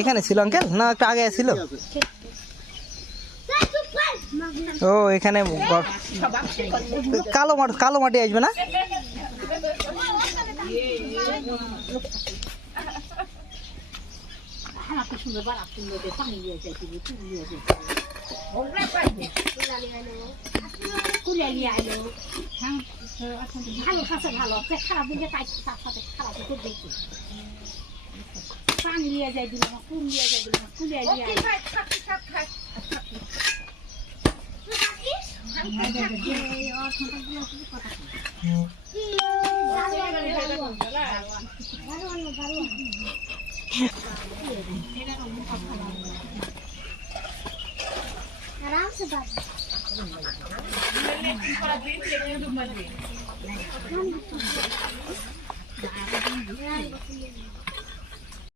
এখানে ছিল, আঙ্কেল? না, একটু আগে ছিল। ও, এখানে কালো মাটি কালো মাটি আসবে না? খুব সুন্দর বাড়া সুন্দর দিয়ে পানি দিয়ে যাইতে কুলে নিয়ে হ্যাঁ ভালো খাসে ভালো খারাপ দিলে তাই তার সাথে খারাপ করে দেখি পানি নিয়ে যাই দিলাম কুল নিয়ে যাই দিলাম কুলে নিয়ে আইলো Thank you.